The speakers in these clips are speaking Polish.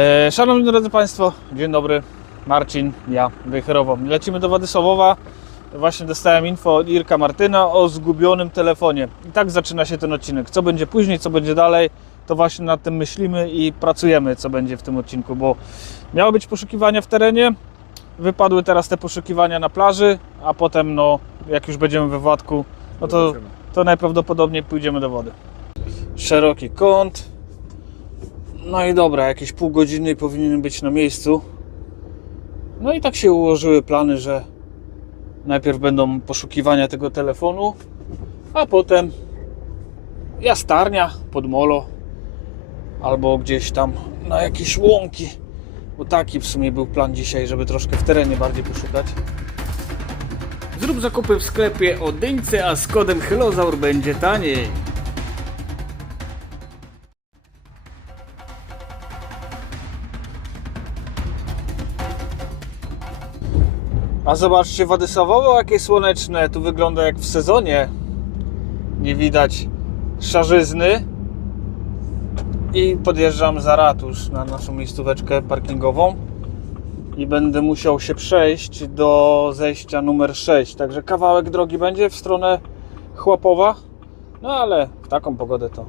E, Szanowni drodzy Państwo, dzień dobry. Marcin, ja, Wejherowo. Lecimy do Władysławowa. Właśnie dostałem info od Irka Martyna o zgubionym telefonie. I tak zaczyna się ten odcinek. Co będzie później, co będzie dalej, to właśnie nad tym myślimy i pracujemy, co będzie w tym odcinku, bo miały być poszukiwania w terenie, wypadły teraz te poszukiwania na plaży, a potem, no, jak już będziemy we Władku, no to, to najprawdopodobniej pójdziemy do wody. Szeroki kąt, no i dobra, jakieś pół godziny i powinien być na miejscu. No i tak się ułożyły plany, że najpierw będą poszukiwania tego telefonu, a potem jastarnia pod molo albo gdzieś tam na jakieś łąki. Bo taki w sumie był plan dzisiaj, żeby troszkę w terenie bardziej poszukać. Zrób zakupy w sklepie o a z kodem Hylozaur będzie taniej. Zobaczcie Władysławowo jakie słoneczne, tu wygląda jak w sezonie. Nie widać szarzyzny. I podjeżdżam za ratusz na naszą miejscóweczkę parkingową. I będę musiał się przejść do zejścia numer 6. Także kawałek drogi będzie w stronę Chłopowa. No ale w taką pogodę to,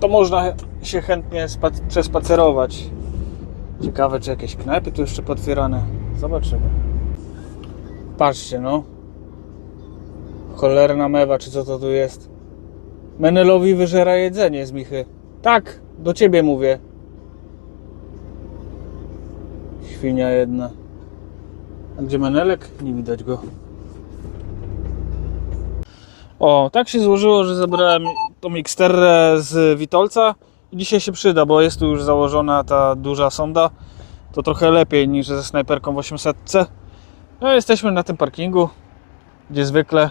to można się chętnie spa- przespacerować. Ciekawe, czy jakieś knajpy tu jeszcze potwierane. Zobaczymy. Patrzcie, no. Cholerna mewa, czy co to tu jest? Menelowi wyżera jedzenie z Michy. Tak, do ciebie mówię. Świnia jedna. A gdzie Menelek? Nie widać go. O, tak się złożyło, że zabrałem tą Xterrę z Witolca dzisiaj się przyda, bo jest tu już założona ta duża sonda. To trochę lepiej niż ze snajperką w 800. No, jesteśmy na tym parkingu, gdzie zwykle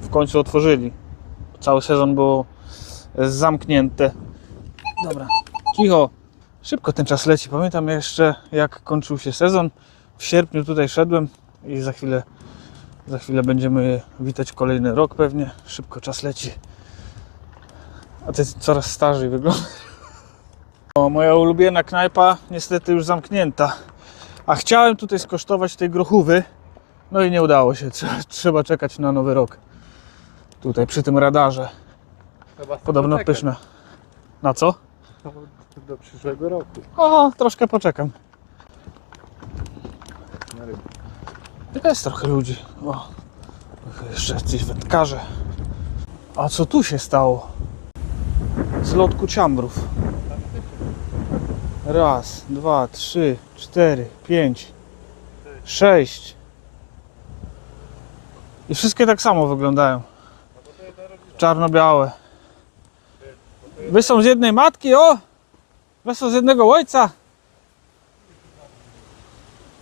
w końcu otworzyli. Cały sezon było zamknięte. Dobra, cicho. Szybko ten czas leci. Pamiętam jeszcze, jak kończył się sezon. W sierpniu tutaj szedłem i za chwilę, za chwilę będziemy witać kolejny rok pewnie. Szybko czas leci. A jest coraz starzej wygląda. O, moja ulubiona knajpa niestety już zamknięta. A chciałem tutaj skosztować tej grochówy. No i nie udało się. Trzeba, czekać na nowy rok. Tutaj przy tym radarze. Podobno pyszne. Na co? Do przyszłego roku. O, troszkę poczekam. Jest trochę ludzi. O, jeszcze jacyś wędkarze. A co tu się stało? Z lotku ciambrów. Raz, dwa, trzy, cztery, pięć, sześć. I wszystkie tak samo wyglądają. Czarno-białe. Wy są z jednej matki, o! Wy są z jednego ojca.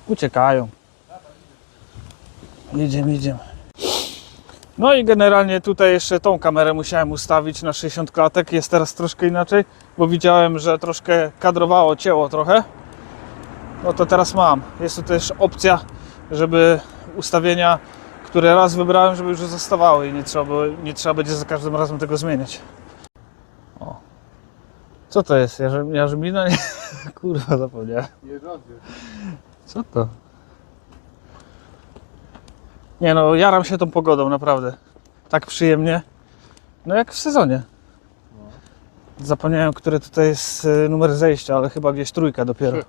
Uciekają. Idziemy, idziemy. No i generalnie tutaj jeszcze tą kamerę musiałem ustawić na 60 klatek. Jest teraz troszkę inaczej, bo widziałem, że troszkę kadrowało, cięło trochę. No to teraz mam. Jest tu też opcja, żeby ustawienia, które raz wybrałem, żeby już zostawały i nie trzeba, nie trzeba będzie za każdym razem tego zmieniać. O. Co to jest? Jarzym- Jarzymina? Nie. Kurwa, zapomniałem. Co to? Nie no, jaram się tą pogodą, naprawdę. Tak przyjemnie. No jak w sezonie. Zapomniałem, który tutaj jest y, numer zejścia, ale chyba gdzieś trójka dopiero. Trzy.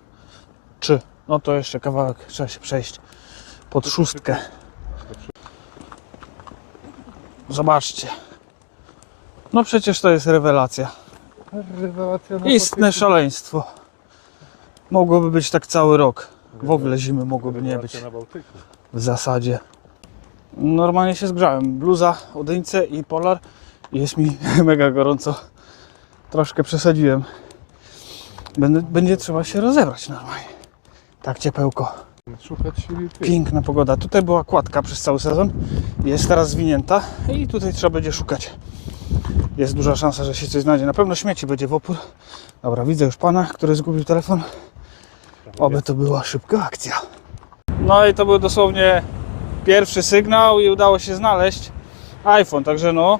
Trzy. No to jeszcze kawałek, trzeba się przejść pod szóstkę. Zobaczcie. No przecież to jest rewelacja. Rewelacja Istne szaleństwo. Mogłoby być tak cały rok. W ogóle zimy mogłoby nie być. W zasadzie. Normalnie się zgrzałem. Bluza, odyńce i polar. Jest mi mega gorąco. Troszkę przesadziłem. Będę, będzie trzeba się rozebrać normalnie. Tak ciepełko. Piękna pogoda. Tutaj była kładka przez cały sezon. Jest teraz zwinięta i tutaj trzeba będzie szukać. Jest duża szansa, że się coś znajdzie. Na pewno śmieci będzie w opór. Dobra, widzę już pana, który zgubił telefon. Oby to była szybka akcja. No i to był dosłownie pierwszy sygnał i udało się znaleźć iPhone, także no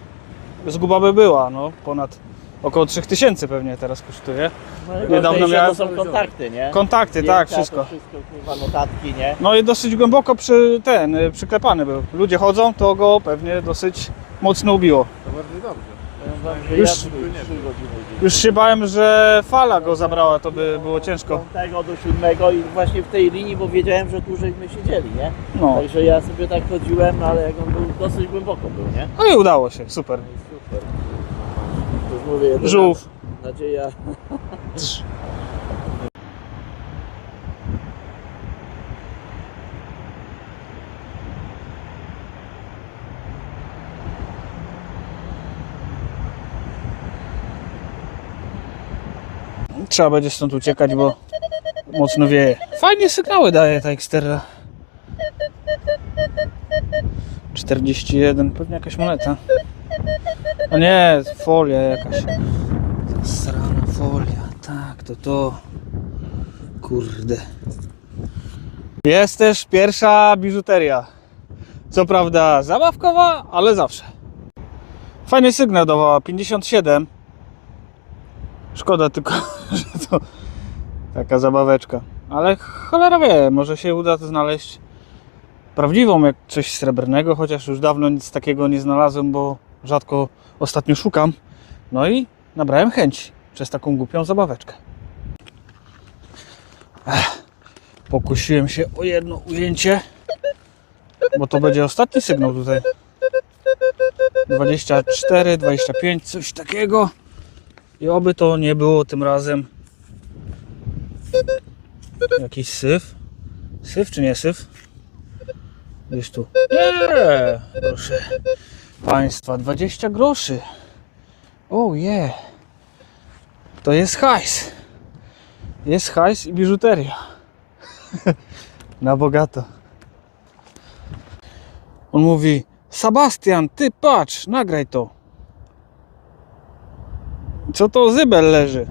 zguba by była, no ponad około 3000 pewnie teraz kosztuje. No, Niedawno miałem- to są kontakty, nie? Kontakty, Zdjęcia, tak, to wszystko. Wszystko, kurwa, notatki, nie? No i dosyć głęboko przy ten, przyklepany był. Ludzie chodzą, to go pewnie dosyć mocno ubiło. To bardzo dobrze. Już- tu. Już się bałem, że fala go zabrała, to by było ciężko. Od tego do siódmego i właśnie w tej linii, bo wiedziałem, że dłużej my siedzieli, nie? No. Także ja sobie tak chodziłem, ale jak on był dosyć głęboko był, nie? no i udało się, super. Super. To już mówię, jedyna Żółw. Nadzieja. Trzeba będzie stąd uciekać, bo mocno wieje. Fajnie sygnały daje ta Xterra. 41, pewnie jakaś moneta. A nie, folia jakaś. Zasrana folia, tak, to to. Kurde. Jest też pierwsza biżuteria. Co prawda zabawkowa, ale zawsze. Fajny sygnał dawała, 57. Szkoda tylko, że to taka zabaweczka. Ale cholera wie, może się uda znaleźć prawdziwą, jak coś srebrnego, chociaż już dawno nic takiego nie znalazłem, bo rzadko ostatnio szukam. No i nabrałem chęci przez taką głupią zabaweczkę. Ech, pokusiłem się o jedno ujęcie, bo to będzie ostatni sygnał tutaj. 24, 25, coś takiego. I oby to nie było tym razem jakiś syf. Syf czy nie syf? Gdzieś tu. Nie, proszę Państwa, 20 groszy. O je. To jest hajs. Jest hajs i biżuteria. Na bogato. On mówi, Sebastian, ty patrz, nagraj to. Co to zybel leży?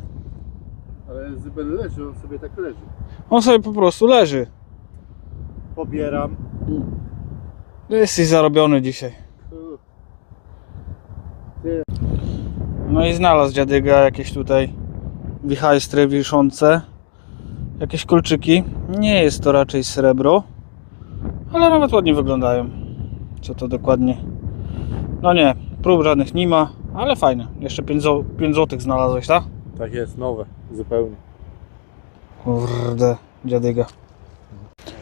Ale Zybel leży, on sobie tak leży. On sobie po prostu leży. Pobieram. Jesteś zarobiony dzisiaj. No i znalazł dziadyga jakieś tutaj wichajstry wiszące. Jakieś kolczyki. Nie jest to raczej srebro. Ale nawet ładnie wyglądają. Co to dokładnie? No nie, prób żadnych nie ma, ale fajne. Jeszcze 5, zo- 5 złotych znalazłeś, tak? Tak jest, nowe. Zupełnie. Kurde, dziadyga.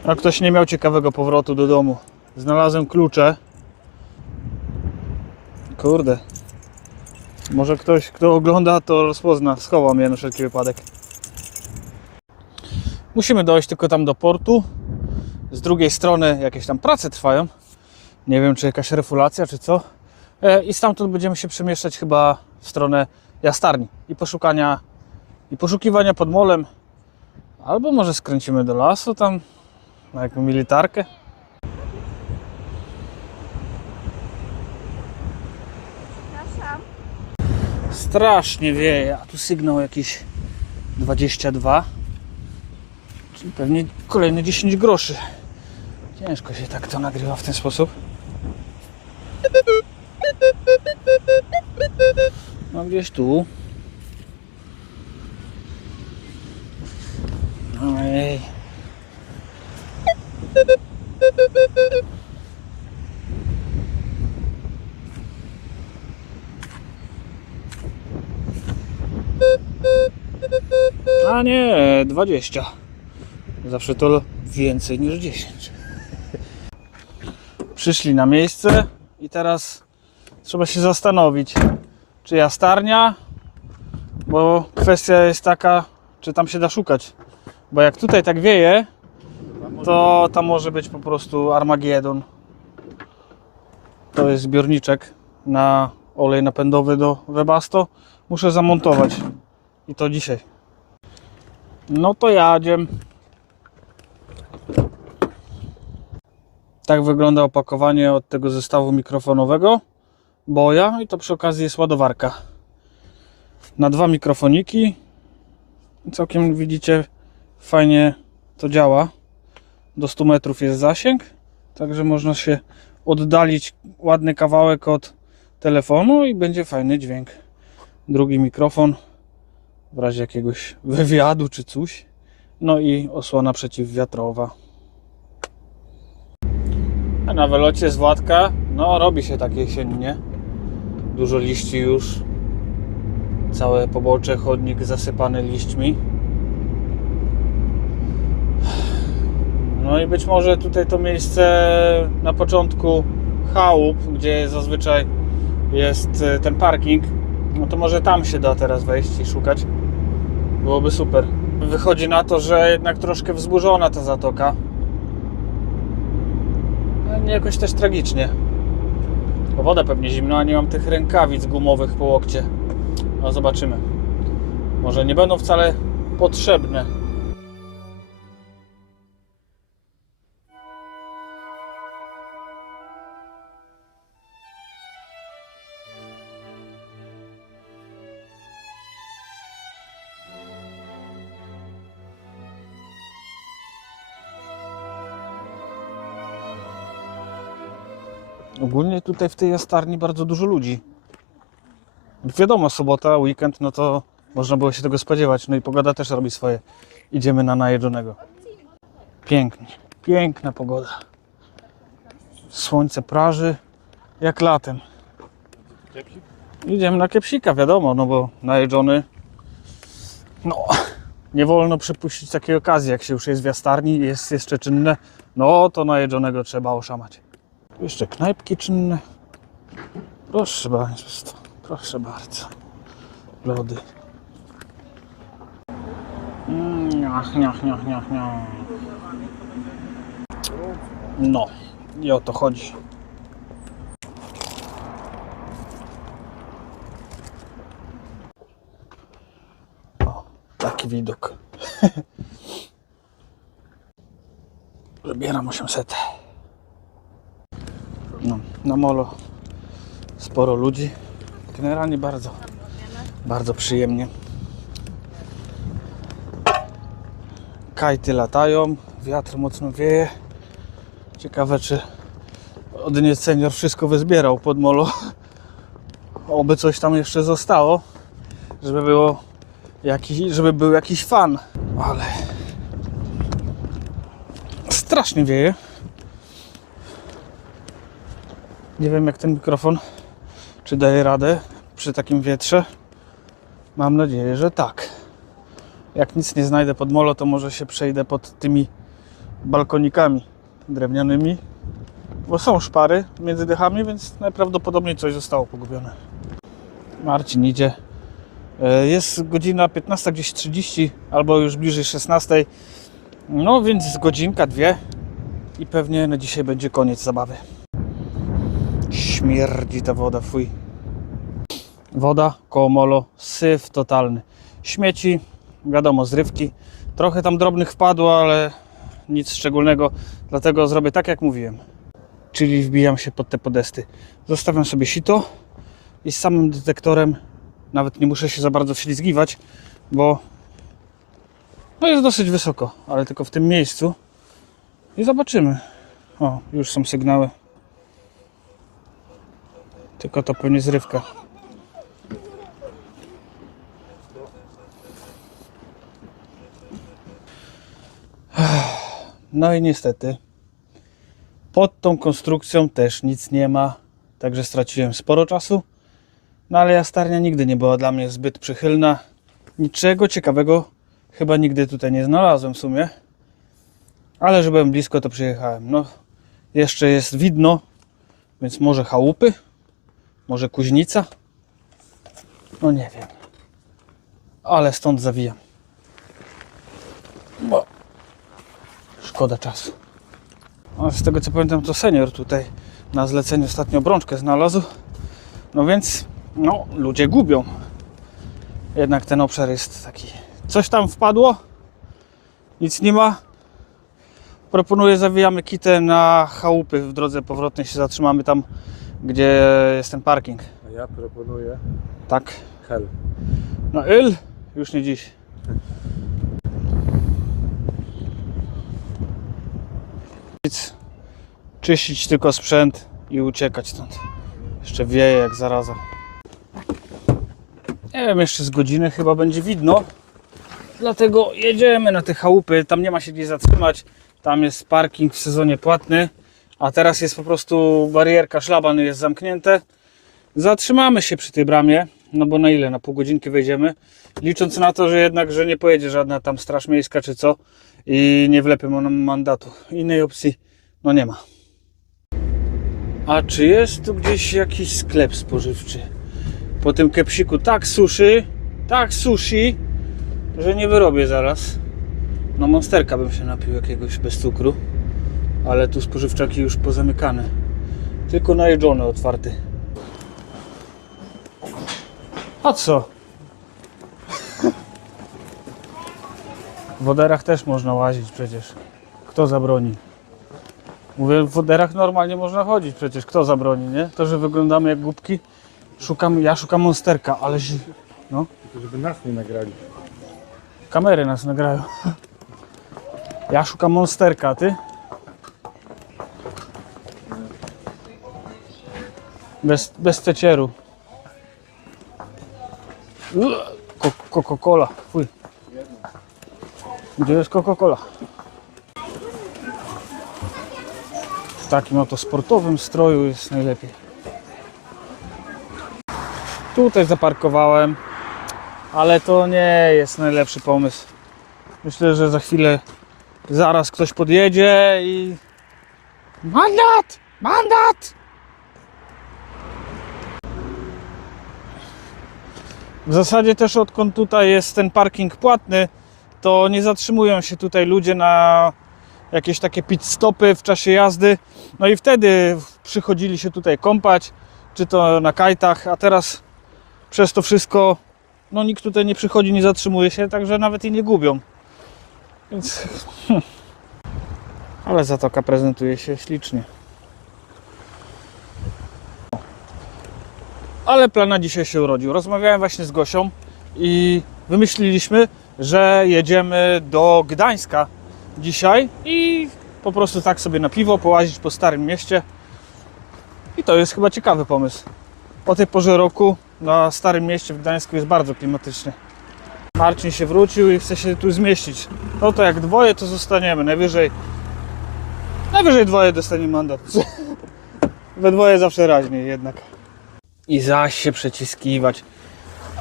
A ktoś nie miał ciekawego powrotu do domu. Znalazłem klucze. Kurde. Może ktoś, kto ogląda, to rozpozna. Schowam je na wszelki wypadek. Musimy dojść tylko tam do portu. Z drugiej strony jakieś tam prace trwają. Nie wiem, czy jakaś refulacja, czy co. E, I stamtąd będziemy się przemieszczać chyba w stronę jastarni i poszukania i poszukiwania pod molem Albo może skręcimy do lasu tam na jaką militarkę. Strasznie wieje, a tu sygnał jakiś 22. Czyli pewnie kolejne 10 groszy. Ciężko się tak to nagrywa w ten sposób. No gdzieś tu. Ojej. A nie, 20. Zawsze to więcej niż 10. Przyszli na miejsce i teraz trzeba się zastanowić, czy jastarnia, bo kwestia jest taka, czy tam się da szukać. Bo jak tutaj tak wieje, to tam może być po prostu Armagedon. To jest zbiorniczek na olej napędowy do Webasto. Muszę zamontować. I to dzisiaj. No to jadziem. Tak wygląda opakowanie od tego zestawu mikrofonowego Boja i to przy okazji jest ładowarka. Na dwa mikrofoniki. Całkiem widzicie fajnie to działa. Do 100 metrów jest zasięg, także można się oddalić ładny kawałek od telefonu i będzie fajny dźwięk. drugi mikrofon w razie jakiegoś wywiadu czy coś. No i osłona przeciwwiatrowa. A na wylocie z Władka, no robi się tak jesiennie. Dużo liści już. Całe pobocze, chodnik zasypany liśćmi. No i być może tutaj to miejsce na początku chałup, gdzie zazwyczaj jest e, ten parking, no to może tam się da teraz wejść i szukać. Byłoby super. Wychodzi na to, że jednak troszkę wzburzona ta zatoka. No nie jakoś też tragicznie. Woda pewnie zimna, a nie mam tych rękawic gumowych po łokcie. No zobaczymy. Może nie będą wcale potrzebne. Ogólnie tutaj w tej jastarni bardzo dużo ludzi. Wiadomo, sobota, weekend, no to można było się tego spodziewać. No i pogoda też robi swoje. Idziemy na najedzonego. Pięknie, piękna pogoda. Słońce praży jak latem. Idziemy na kiepsika, wiadomo, no bo najedzony. No, nie wolno przepuścić takiej okazji, jak się już jest w jastarni, jest jeszcze czynne. No to najedzonego trzeba oszamać. Jeszcze knajpki czynne. Proszę bardzo, proszę bardzo. Lody. Niach, niach, niach, niach, niach. No, i o to chodzi. O, taki widok. Zabieram 800. No, na molo sporo ludzi. Generalnie bardzo, bardzo przyjemnie. Kajty latają, wiatr mocno wieje. Ciekawe, czy odnie senior wszystko wyzbierał pod molo. Oby coś tam jeszcze zostało, żeby było jakiś, żeby był jakiś fan. Ale strasznie wieje. Nie wiem jak ten mikrofon, czy daje radę przy takim wietrze. Mam nadzieję, że tak. Jak nic nie znajdę pod molo, to może się przejdę pod tymi balkonikami drewnianymi. Bo są szpary między dechami, więc najprawdopodobniej coś zostało pogubione. Marcin idzie. E, Jest godzina 15, gdzieś 30, albo już bliżej 16. No więc godzinka, dwie i pewnie na dzisiaj będzie koniec zabawy. Śmierdzi ta woda, fuj. Woda, koło molo, syf totalny. Śmieci, wiadomo, zrywki. Trochę tam drobnych wpadło, ale nic szczególnego. Dlatego zrobię tak, jak mówiłem. Czyli wbijam się pod te podesty. Zostawiam sobie sito i z samym detektorem nawet nie muszę się za bardzo wślizgiwać, bo no jest dosyć wysoko, ale tylko w tym miejscu. I zobaczymy. O, już są sygnały. Tylko to pewnie zrywka. No i niestety pod tą konstrukcją też nic nie ma, także straciłem sporo czasu. No ale jastarnia nigdy nie była dla mnie zbyt przychylna. Niczego ciekawego chyba nigdy tutaj nie znalazłem w sumie. Ale że byłem blisko, to przyjechałem. No, jeszcze jest widno, więc może chałupy, może kuźnica. No nie wiem. Ale stąd zawijam. Bo szkoda czasu. A z tego co pamiętam, to senior tutaj na zleceniu ostatnio obrączkę znalazł. No więc, no, ludzie gubią. Jednak ten obszar jest taki. Coś tam wpadło, nic nie ma. Proponuję, zawijamy kitę na chałupy. W drodze powrotnej się zatrzymamy tam, gdzie jest ten parking. A ja proponuję Tak? hel. No, il? Już nie dziś. Nic. Czyścić tylko sprzęt i uciekać stąd. Jeszcze wieje jak zaraza. Nie wiem, jeszcze z godziny chyba będzie widno. Dlatego jedziemy na te chałupy. Tam nie ma się gdzie zatrzymać. Tam jest parking w sezonie płatny. A teraz jest po prostu barierka, szlaban jest zamknięte. Zatrzymamy się przy tej bramie. No bo na ile? Na pół godzinki wejdziemy. Licząc na to, że jednak, że nie pojedzie żadna tam straż miejska czy co. I nie wlepią nam mandatu. Innej opcji no nie ma. A czy jest tu gdzieś jakiś sklep spożywczy? Po tym kepsiku tak suszy, tak sushi, że nie wyrobię zaraz. No monsterka bym się napił jakiegoś bez cukru. Ale tu spożywczaki już pozamykane. Tylko najeżdżone otwarty. A co? W woderach też można łazić przecież. Kto zabroni? Mówię, w woderach normalnie można chodzić przecież. Kto zabroni, nie? To, że wyglądamy jak głupki. Szukam, ja szukam monsterka, ale zi- no, Tylko żeby nas nie nagrali. kamery nas nagrają. Ja szukam monsterka, ty? Bez, bez Ko- Coca-Cola. Fuj. Gdzie jest Coca-Cola? W takim oto sportowym stroju jest najlepiej. Tutaj zaparkowałem, ale to nie jest najlepszy pomysł. Myślę, że za chwilę zaraz ktoś podjedzie i. Mandat! Mandat! W zasadzie też odkąd tutaj jest ten parking płatny, to nie zatrzymują się tutaj ludzie na jakieś takie pit stopy w czasie jazdy. No i wtedy przychodzili się tutaj kąpać, czy to na kajtach, a teraz przez to wszystko no nikt tutaj nie przychodzi, nie zatrzymuje się, także nawet i nie gubią. Więc hm. ale zatoka prezentuje się ślicznie. Ale plan na dzisiaj się urodził. Rozmawiałem właśnie z Gosią i wymyśliliśmy, że jedziemy do Gdańska dzisiaj i po prostu tak sobie na piwo połazić po starym mieście. I to jest chyba ciekawy pomysł. O tej porze roku na starym mieście w Gdańsku jest bardzo klimatycznie. Marcin się wrócił i chce się tu zmieścić. No to jak dwoje, to zostaniemy. Najwyżej. Najwyżej dwoje dostanie mandat. We dwoje zawsze raźniej jednak. I zaś się przeciskiwać.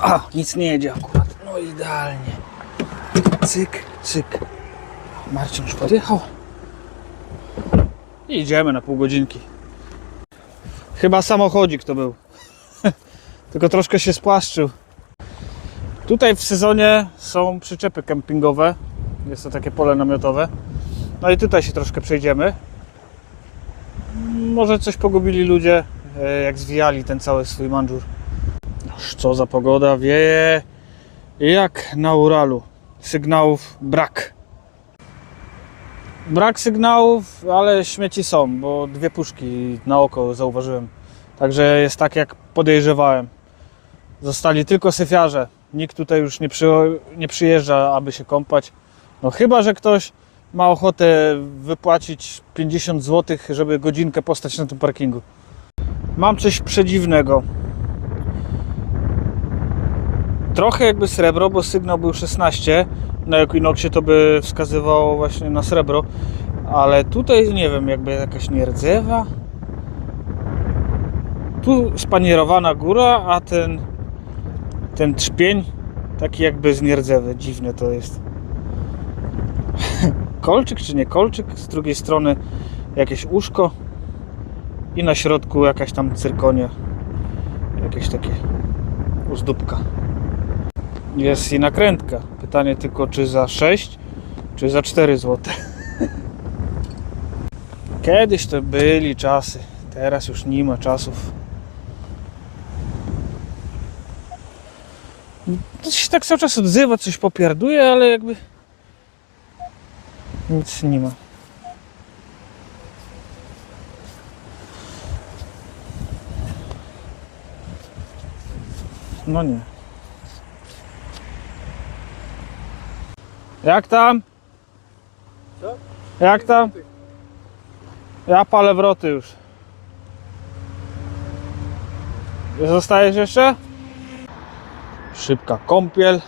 A, nic nie jedzie akurat. No idealnie. Cyk, cyk. Marcin już podjechał. I idziemy na pół godzinki. Chyba samochodzik to był. Tylko troszkę się spłaszczył. Tutaj w sezonie są przyczepy kempingowe. Jest to takie pole namiotowe. No i tutaj się troszkę przejdziemy. Może coś pogubili ludzie, jak zwijali ten cały swój mandżur. Co za pogoda, wieje jak na Uralu. Sygnałów brak. Brak sygnałów, ale śmieci są, bo dwie puszki na oko zauważyłem. Także jest tak jak podejrzewałem. Zostali tylko syfiarze. Nikt tutaj już nie, przy, nie przyjeżdża, aby się kąpać. No chyba, że ktoś ma ochotę wypłacić 50 zł, żeby godzinkę postać na tym parkingu. Mam coś przedziwnego. Trochę jakby srebro, bo sygnał był 16. Na Equinoxie to by wskazywało właśnie na srebro. Ale tutaj nie wiem, jakby jakaś nierdzewa. Tu spanierowana góra, a ten ten trzpień taki jakby z nierdzewy. Dziwne to jest. kolczyk czy nie kolczyk? Z drugiej strony jakieś uszko i na środku jakaś tam cyrkonia. Jakieś takie uzdóbka. Jest i nakrętka. Pytanie tylko czy za 6 czy za 4 zł. Kiedyś to byli czasy. Teraz już nie ma czasów. To się tak cały czas odzywa, coś popierduje, ale jakby nic nie ma. No nie. Jak tam? Co? Jak tam? Ja palę wroty już. Zostajesz jeszcze? Szybka kąpiel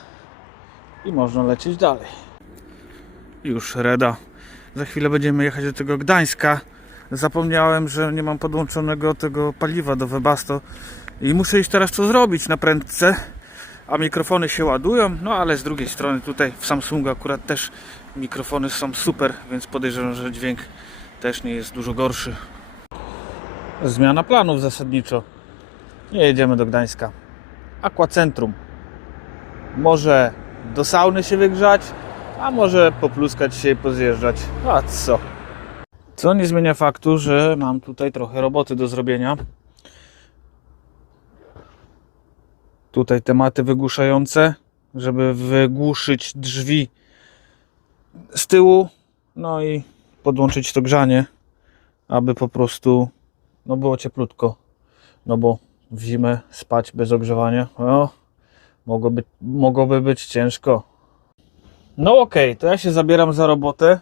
i można lecieć dalej. Już reda. Za chwilę będziemy jechać do tego Gdańska. Zapomniałem, że nie mam podłączonego tego paliwa do Webasto i muszę iść teraz to zrobić na prędce. A mikrofony się ładują, no ale z drugiej strony tutaj w Samsungu akurat też mikrofony są super, więc podejrzewam, że dźwięk też nie jest dużo gorszy. Zmiana planów zasadniczo. Nie jedziemy do Gdańska. Aquacentrum. Może do sauny się wygrzać, a może popluskać się i pozjeżdżać. A co? Co nie zmienia faktu, że mam tutaj trochę roboty do zrobienia. Tutaj tematy wygłuszające, żeby wygłuszyć drzwi z tyłu, no i podłączyć to grzanie, aby po prostu no było cieplutko. No bo w zimę spać bez ogrzewania, no, mogłoby, mogłoby być ciężko. No okej, to ja się zabieram za robotę.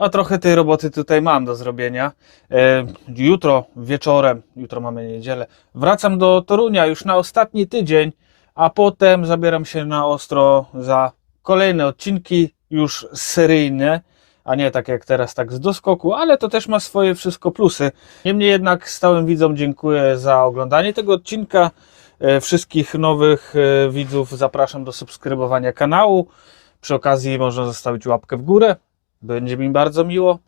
A trochę tej roboty tutaj mam do zrobienia. E, jutro wieczorem, jutro mamy niedzielę, wracam do Torunia już na ostatni tydzień, a potem zabieram się na ostro za kolejne odcinki, już seryjne, a nie tak jak teraz, tak z doskoku, ale to też ma swoje wszystko plusy. Niemniej jednak stałym widzom dziękuję za oglądanie tego odcinka. E, Wszystkich nowych e, widzów zapraszam do subskrybowania kanału. Przy okazji można zostawić łapkę w górę. Będzie mi bardzo miło.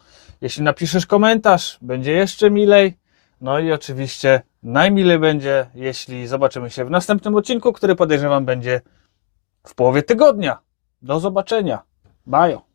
Jeśli napiszesz komentarz, będzie jeszcze milej. No i oczywiście najmilej będzie, jeśli zobaczymy się w następnym odcinku, który podejrzewam będzie w połowie tygodnia. Do zobaczenia. Bajo.